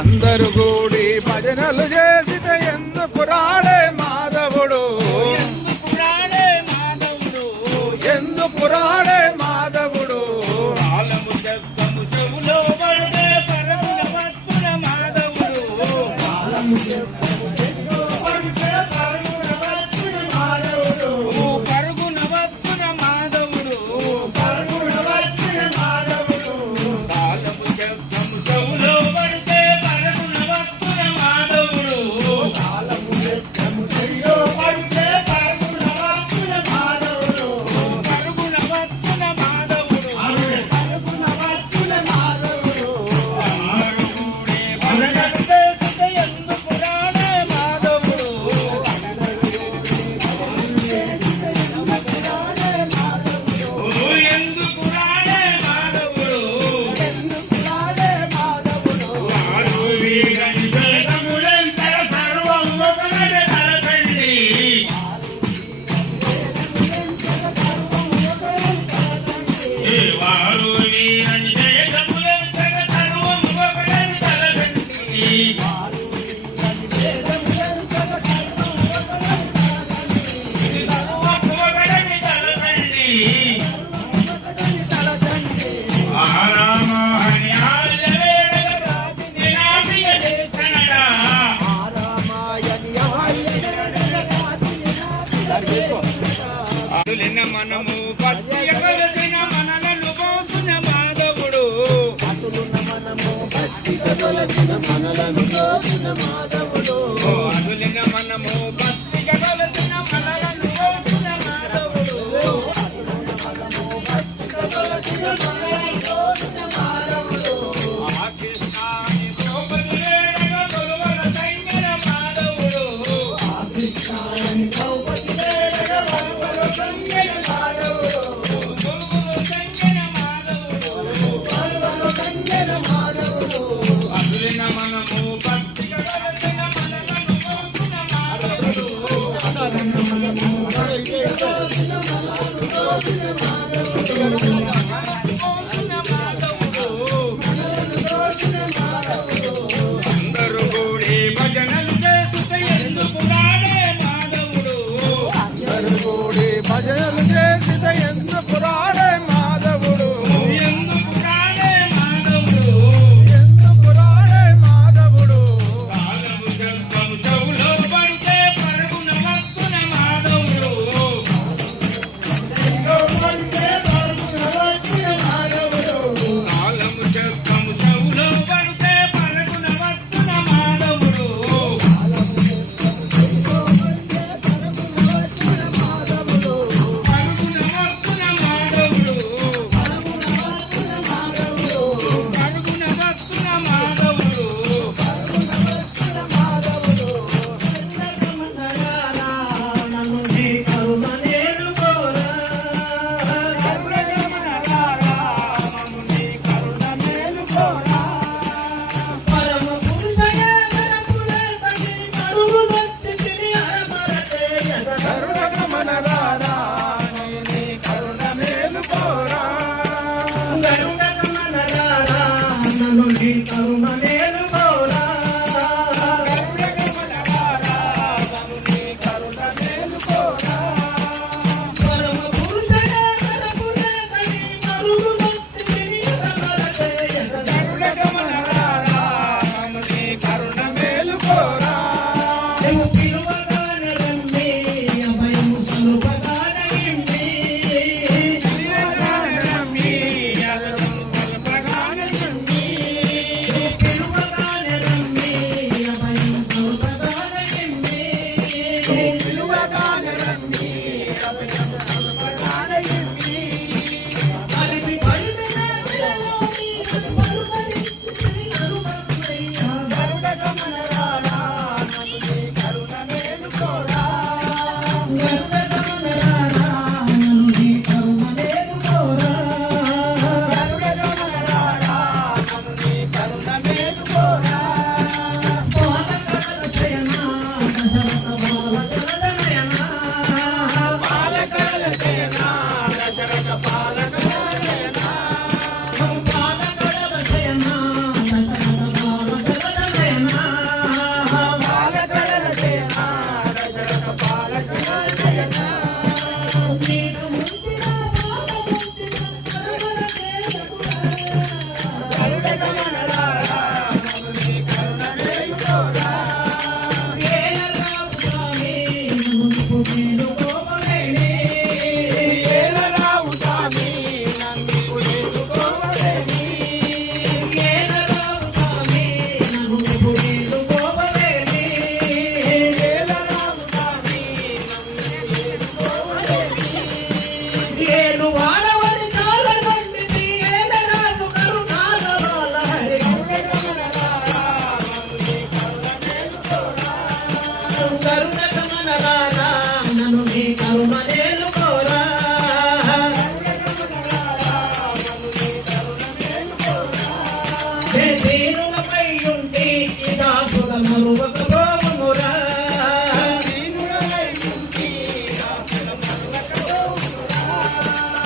అందరు కూడి భజనలు చేసితే ఎందుకు రాడే మాధవుడు ఎందుకు రాడే మాధవుడు మనము భక్తిగా కొలిచిన మనలను మోసిన మాధవుడు అదులిన మనము భక్తిగా కొలిచిన మనలను మోసిన మాధవుడు అందరూ కూడి భజనలు చేస్తే ఎందుకు రాడే మాధవుడు అందరూ కూడి భజనలు చేస్తే ఎందుకు రాడే మాధవుడు ఎందుకు రాడే మాధవుడు ఎందుకు రాడే మాధవుడు కాలము జల్పము చెవులో పడితే పరుగున వస్తున్న మాధవుడు కాలము జల్పము చెవులో పడితే పరుగున వస్తున్న మాధవుడు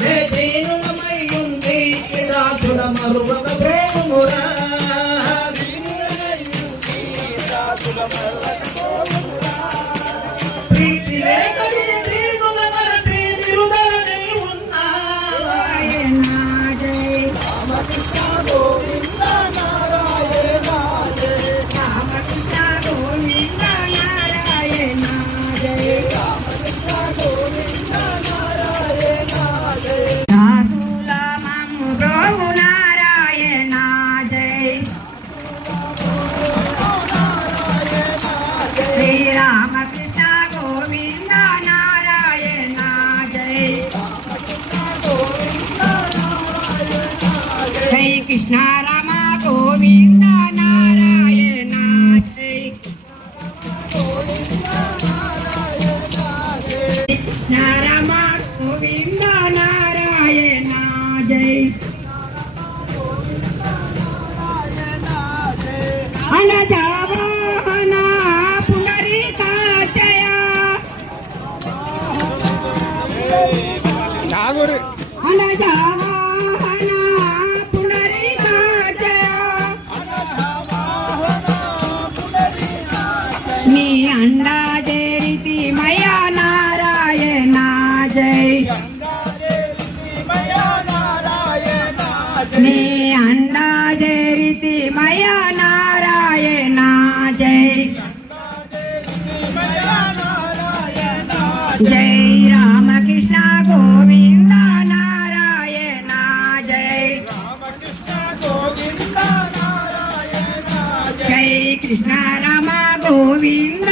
ఏ దీనులమై ఉండి దాసుల మరువక ప్రేమమురా ప్రీతి లేక ఈ దీనుల మనసి నిలుదలని ఉన్నావా రామకృష్ణ గోవింద నారాయణ జయ రామకృష్ణ గోవింద నారాయణ జయ రామకృష్ణ గోవింద నారాయణ జయ దాసుల మమ్ము బ్రోవు నారాయణ జై శ్రీరామకృష్ణ గోవింద నారాయణ జై జై కృష్ణ రామ గోవింద నారాయణ జై కృష్ణ రామ గోవింద నారాయణ జై అనజావాహన పునరికాచయ అనజావాహన పునరికాచయ నీ అండా చేరితి మయా నారాయణ జై నీ అండా చేరితి మయా నారాయణ జై జై రామకృష్ణ గోవింద నారాయణ జై జై కృష్ణ రామ గోవింద